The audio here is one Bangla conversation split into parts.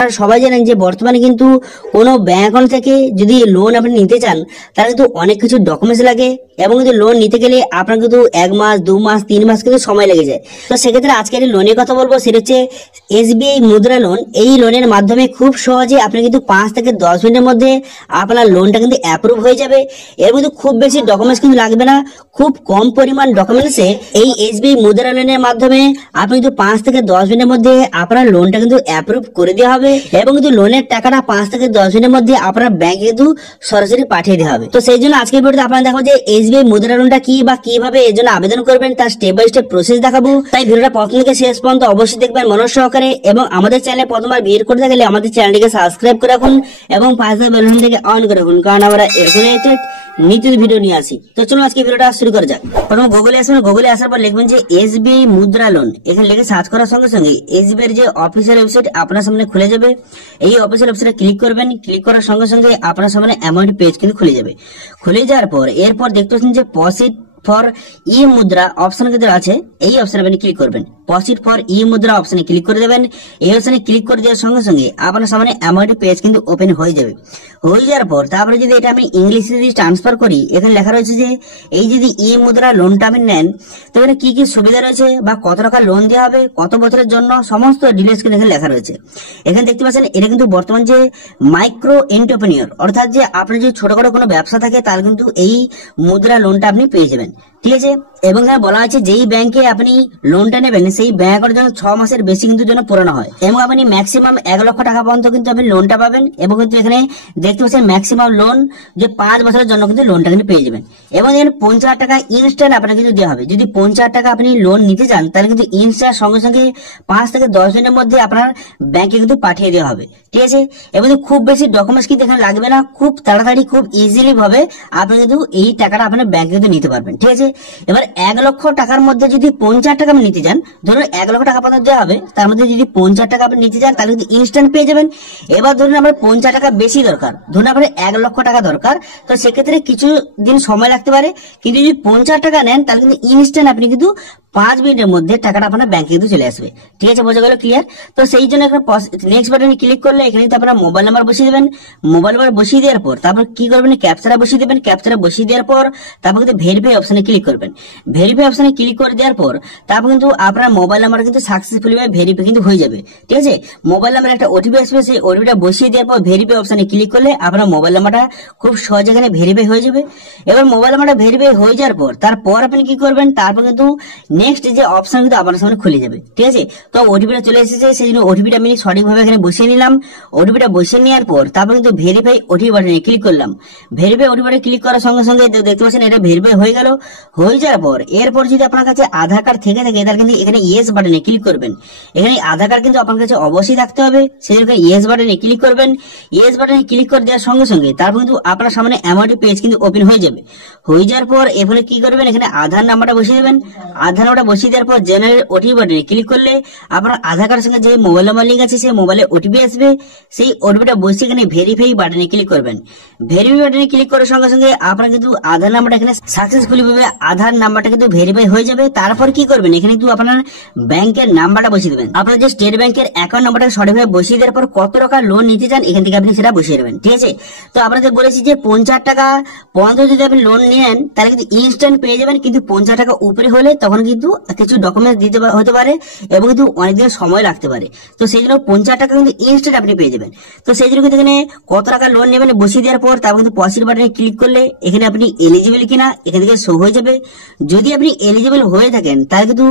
আপনারা সবাই জানেন যে বর্তমানে কিন্তু কোনো ব্যাংক অ্যাকাউন্ট থেকে যদি লোন আপনি নিতে চান তাহলে কিন্তু অনেক কিছু ডকুমেন্টস লাগে এবং কিন্তু লোন নিতে গেলে আপনার কিন্তু 1 মাস 2 মাস 3 মাস কিন্তু সময় লেগে যায়। তো সেক্ষেত্রে আজকে আমি লোনের কথা বলবো, সেটা হচ্ছে SBI মুদ্রা লোন। এই লোনের মাধ্যমে খুব সহজে আপনি কিন্তু 5 থেকে 10 মিনিটের মধ্যে আপনার লোনটা কিন্তু অ্যাপ্রুভ হয়ে যাবে। এর মধ্যে খুব বেশি ডকুমেন্টস কিন্তু লাগবে না, খুব কম পরিমাণ ডকুমেন্টসে এই SBI মুদ্রা লোনের মাধ্যমে আপনি কিন্তু 5 থেকে 10 মিনিটের মধ্যে আপনার লোনটা কিন্তু অ্যাপ্রুভ করে দেওয়া হবে এবং কিন্তু লোনের টাকাটা 5 থেকে 10 মিনিটের মধ্যে আপনার ব্যাংকে কিন্তু সরাসরি পাঠিয়ে দেওয়া হবে। তো সেই জন্য আজকের ভিডিওতে আপনারা দেখো যে SBI মুদ্রা লোনটা কি বা কিভাবে এর জন্য আবেদন করবেন তার স্টেপ বাই স্টেপ প্রসেস দেখাবো। তাই ভিডিওটা প্রথম থেকে শেষ পর্যন্ত অবশ্যই দেখবেন মনোযোগ সহকারে এবং আমাদের চ্যানেলে প্রথমবার ভিজিট করতে গেলে আমাদের চ্যানেলটিকে সাবস্ক্রাইব করে রাখুন এবং পাশে বেল আইকনটিকে অন করে রাখুন, কারণ আমরা এরকম নিত্য ভিডিও নিয়ে আসি। তো চলুন আজকে ভিডিওটা শুরু করা যাক। প্রথমে গুগলে আসবেন, গুগলে আসার পর লিখবেন যে SBI মুদ্রা লোন। এখানে লিখে সার্চ করার সঙ্গে সঙ্গে SBI এর যে অফিসিয়াল ওয়েবসাইট আপনার সামনে খুলে যাবে। এই অফিসিয়াল ওয়েবসাইটে ক্লিক করবেন, ক্লিক করার সঙ্গে সঙ্গে আপনার সামনে অ্যামাউন্ট পেজ কিন্তু খুলে যাবে। খুলে যাওয়ার পর এরপর দেখতে পাচ্ছেন যে পসিট ফর ই মুদ্রা অপশন কিন্তু আছে, এই অপশনে আপনি ক্লিক করবেন। পসিট ফর ই মুদ্রা অপশনে ক্লিক করে দেবেন। এই অপশনে ক্লিক করে দেওয়ার সঙ্গে সঙ্গে আপনার সামনে অ্যামাউন্ট পেজ কিন্তু ওপেন হয়ে যাবে। হয়ে যাওয়ার পর তারপরে যদি এটা আমি ইংলিশে যদি ট্রান্সফার করি, এখানে লেখা রয়েছে যে এই যদি ই মুদ্রা লোনটা আপনি নেন তো এখানে কি কি সুবিধা রয়েছে বা কত টাকা লোন দেওয়া হবে, কত বছরের জন্য, সমস্ত ডিটেইলস কিন্তু এখানে লেখা রয়েছে। এখানে দেখতে পাচ্ছেন এটা কিন্তু বর্তমান যে মাইক্রো এন্টারপ্রেনিউর, অর্থাৎ যে আপনার যদি ছোটখাটো কোনো ব্যবসা থাকে তাহলে কিন্তু এই মুদ্রা লোনটা আপনি পেয়ে যাবেন, ঠিক আছে। এবং এখানে বলা আছে যেই ব্যাংকে আপনি লোনটা নেবেন সেই ব্যাংকের জন্য 6 মাসের বেশি কিন্তু যেন পুরানো হয় এবং আপনি ম্যাক্সিমাম 1 লক্ষ টাকা পর্যন্ত কিন্তু আপনি লোনটা পাবেন। এবং কিন্তু এখানে দেখতে পাচ্ছেন ম্যাক্সিমাম লোন যে 5 বছরের জন্য কিন্তু লোনটা কিন্তু পেয়ে যাবেন। এবং এখানে 50,000 টাকা ইনস্ট্যান্ট আপনাকে কিন্তু দেওয়া হবে। যদি 50,000 টাকা আপনি লোন নিতে চান তাহলে কিন্তু ইনস্ট্যান্ট সঙ্গে সঙ্গে 5 থেকে 10 দিনের মধ্যে আপনার ব্যাংকে কিন্তু পাঠিয়ে দেওয়া হবে, ঠিক আছে। এবং খুব বেশি ডকুমেন্টস কিন্তু এখানে লাগবে না, খুব তাড়াতাড়ি খুব ইজিলি ভাবে আপনি কিন্তু এই টাকাটা আপনার ব্যাংকে কিন্তু নিতে পারবেন, ঠিক আছে। এবার 1 লক্ষ টাকার মধ্যে যদি 50,000 টাকা আপনি নিতে চান, ধরুন 1 লক্ষ টাকা পর্যন্ত দেওয়া হবে, তার মধ্যে যদি 50,000 টাকা আপনি নিতে চান তাহলে কিন্তু ইনস্ট্যান্ট পেয়ে যাবেন। এবার ধরুন আমার 50,000 টাকা বেশি দরকার, ধরুন আপনার 1 লক্ষ টাকা দরকার, তো সেক্ষেত্রে কিছু দিন সময় লাগতে পারে। কিন্তু যদি 50,000 টাকা নেন তাহলে কিন্তু ইনস্ট্যান্ট আপনি কিন্তু 5 মিনিটের মধ্যে টাকাটা আপনার ব্যাংকে কিন্তু চলে আসবে, ঠিক আছে। বোঝা গেল, ক্লিয়ার? তো সেই জন্য এখানে নেক্সট বাটনে ক্লিক করলে এখানে কিন্তু আপনার মোবাইল নাম্বার বসিয়ে দেবেন। মোবাইল নাম্বার বসিয়ে দেওয়ার পর তারপর কি করবেন, ক্যাপচারা বসিয়ে দেবেন। ক্যাপচারা বসিয়ে দেওয়ার পর তারপর কিন্তু ভেরিফাই অপশনে ক্লিক করবেন। ভেরিফাই অপশনে ক্লিক করে দেওয়ার পর তারপর কিন্তু আপনার মোবাইল নাম্বার কিন্তু সাকসেসফুলি ভেরিফাই কিন্তু হয়ে যাবে, ঠিক আছে। মোবাইল নাম্বার একটা ওটিপি আসবে, সেই ওটিপিটা বসিয়ে দেওয়ার পর ভেরিফাই অপশনে ক্লিক করলে আপনার মোবাইল নাম্বারটা খুব সহজে এখানে ভেরিফাই হয়ে যাবে। এবার মোবাইল নাম্বারটা ভেরিফাই হয়ে যাওয়ার পর তারপর আপনি কি করবেন, তারপর কিন্তু নেক্সট যে অপশন কিন্তু আপনার সামনে খুলে যাবে, ঠিক আছে। তো ওটিপিটা চলে এসেছে, সেই জন্য ওটিপিটা আমি সঠিকভাবে এখানে বসিয়ে নিলাম। ওটিপিটা বসিয়ে নেওয়ার পর তারপর কিন্তু ভেরিফাই ওটিপি বাটনে ক্লিক করলাম। ভেরিফাই ওটিপি বাটনে ক্লিক করার সঙ্গে সঙ্গে দেখতে পাচ্ছেন এটা ভেরিফাই হয়ে গেল। হয়ে যাওয়ার পর এরপর যদি আপনার কাছে আধার কার্ড থেকে থাকে তাহলে কিন্তু এখানে ইয়েস বাটনে ক্লিক করবেন। এখানে আধার কার্ড কিন্তু আপনার কাছে অবশ্যই থাকতে হবে, সেই জন্য ইয়েস বাটনে ক্লিক করবেন। ইয়েস বাটনে ক্লিক করে দেওয়ার সঙ্গে সঙ্গে তারপর কিন্তু আপনার সামনে অ্যামাউন্ট পেজ কিন্তু ওপেন হয়ে যাবে। হয়ে যাওয়ার পর এখানে কি করবেন, এখানে আধার নাম্বারটা বসিয়ে দেবেন। আধার নাম্বারটা বসিয়ে দেওয়ার পর জেনারেল ওটিপি বাটনে ক্লিক করলে আপনার আধার কার্ডের সঙ্গে যে মোবাইল নাম্বার লিঙ্ক আছে সেই মোবাইলে ওটিপি আসবে। সেই ওটিপিটা বসিয়ে এখানে ভেরিফাই বাটনে ক্লিক করবেন। ভেরিফাই বাটনে ক্লিক করার সঙ্গে সঙ্গে আপনার কিন্তু আধার নাম্বারটা এখানে সাকসেসফুলি ভাবে আধার নাম্বারটা কিন্তু ভেরিফাই হয়ে যাবে। তারপর কি করবেন, এখানে কিন্তু আপনার ব্যাংকের নাম্বারটা বসিয়ে দেবেন। আপনার যে স্টেট ব্যাংকের অ্যাকাউন্ট নাম্বারটা সঠিকভাবে বসিয়ে দেওয়ার পর কত টাকা লোন নিতে চান এখান থেকে আপনি সেটা বসিয়ে দেবেন, ঠিক আছে। তো আপনাদের বলেছি যে 50,000 টাকা পর্যন্ত যদি আপনি লোন নেন তাহলে কিন্তু ইনস্ট্যান্ট পেয়ে যাবেন, কিন্তু 50,000 টাকা উপরে হলে তখন কিন্তু কিছু ডকুমেন্টস দিতে হতে পারে এবং কিন্তু অনেকদিন সময় লাগতে পারে। তো সেই জন্য 50,000 টাকা কিন্তু ইনস্ট্যান্ট আপনি পেয়ে যাবেন। তো সেই জন্য কিন্তু এখানে কত টাকা লোন নেবেন বসিয়ে দেওয়ার পর তারপর কিন্তু পসিট বাটনে ক্লিক করলে এখানে আপনি এলিজিবল কিনা এখান থেকে শো হয়ে যাবে। যদি আপনি এলিজিবল হয়ে থাকেন তাহলে কিন্তু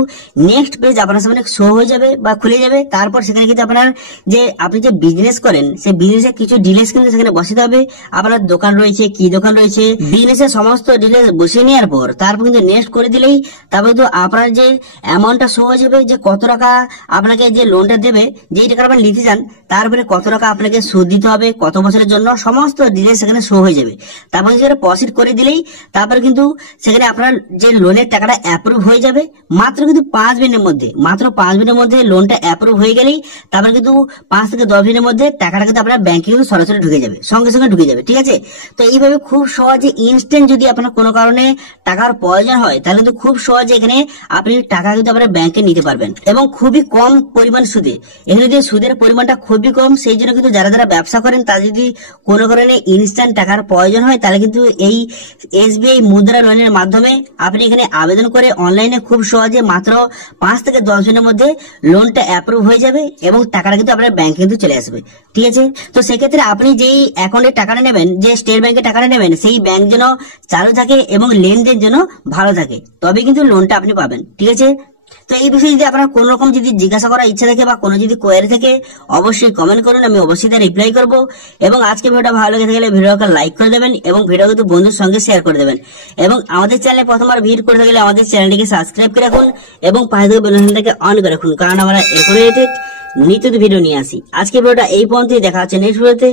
নেক্সট পেজ আপনার সামনে শো হয়ে যাবে বা খুলে যাবে। তারপর সেখানে কিন্তু আপনার যে আপনি যে বিজনেস করেন সেই বিজনেসের কিছু ডিটেইলস কিন্তু সেখানে বসাতে হবে। আপনার দোকান রয়েছে, কি দোকান রয়েছে, বিজনেসের সমস্ত ডিটেইলস বসিয়ে নেওয়ার পর তারপর কিন্তু নেক্সট করে দিলেই তারপর কিন্তু আপনার যে অ্যামাউন্টটা শো হয়ে যাবে, যে কত টাকা আপনাকে যে লোনটা দেবে, যেই টাকা আপনি নিতে চান তারপরে কত টাকা আপনাকে সুদ দিতে হবে, কত বছরের জন্য, সমস্ত ডিটেইলস সেখানে শো হয়ে যাবে। তারপর সেটা পসিট করে দিলেই তারপর কিন্তু সেখানে আপনার যে লোনের টাকাটা অ্যাপ্রুভ হয়ে যাবে মাত্র কিন্তু 5 মিনিটের মধ্যে, মাত্র 5 মিনিটের মধ্যে লোনটা অ্যাপ্রুভ হয়ে গেলেই তারপর কিন্তু 5 থেকে 10 মিনিটের মধ্যে টাকাটা কিন্তু আপনার ব্যাংকে কিন্তু সরাসরি ঢুকে যাবে, সঙ্গে সঙ্গে ঢুকে যাবে। ঠিক আছে, তো এইভাবে খুব সহজে ইনস্ট্যান্ট যদি আপনার কোনো কারণে টাকার প্রয়োজন হয় তাহলে কিন্তু খুব সহজে এখানে আপনি টাকা কিন্তু আপনার ব্যাংকে নিতে পারবেন এবং খুবই কম পরিমাণ সুদে। এখানে যদি সুদের পরিমাণটা খুবই কম, সেই জন্য কিন্তু যারা যারা ব্যবসা করেন তারা যদি কোনো কারণে ইনস্ট্যান্ট টাকার প্রয়োজন হয় তাহলে কিন্তু এই SBI মুদ্রা লোনের মাধ্যমে আপনি এখানে আবেদন করে অনলাইনে খুব সহজে মাত্র 5 থেকে 10 দিনের মধ্যে লোনটা অ্যাপ্রুভ হয়ে যাবে এবং টাকাটা কিন্তু আপনার ব্যাংকে কিন্তু চলে আসবে। ঠিক আছে, তো সেক্ষেত্রে আপনি যেই অ্যাকাউন্টে টাকাটা নেবেন, যে স্টেট ব্যাংকে টাকাটা নেবেন, সেই ব্যাংক যেন চালু থাকে এবং লেনদেন যেন ভালো থাকে, তবে কিন্তু লোনটা আপনি পাবেন। ঠিক আছে, তো এই বিষয়ে যদি আপনার কোন রকম যদি জিজ্ঞাসা করার ইচ্ছা থাকে বা কোনো যদি কোয়েরি থাকে অবশ্যই কমেন্ট করুন, আমি অবশ্যই তার রিপ্লাই করব। এবং আজকে ভিডিওটা ভালো লেগে থাকলে ভিডিওকে লাইক করে দেবেন এবং ভিডিও কিন্তু বন্ধুর সঙ্গে শেয়ার করে দেবেন। এবং আমাদের চ্যানেলে প্রথমবার ভিজিট করে থাকলে আমাদের চ্যানেলটিকে সাবস্ক্রাইব করে রাখুন এবং পাশে থেকে বেল আইকনটাকে অন করে রাখুন, কারণ আমরা এরকম রিলেটেড নিত্য ভিডিও নিয়ে আসি। আজকে ভিডিওটা এই পর্যন্তই, দেখা হচ্ছে নেক্সট ভিডিওতে।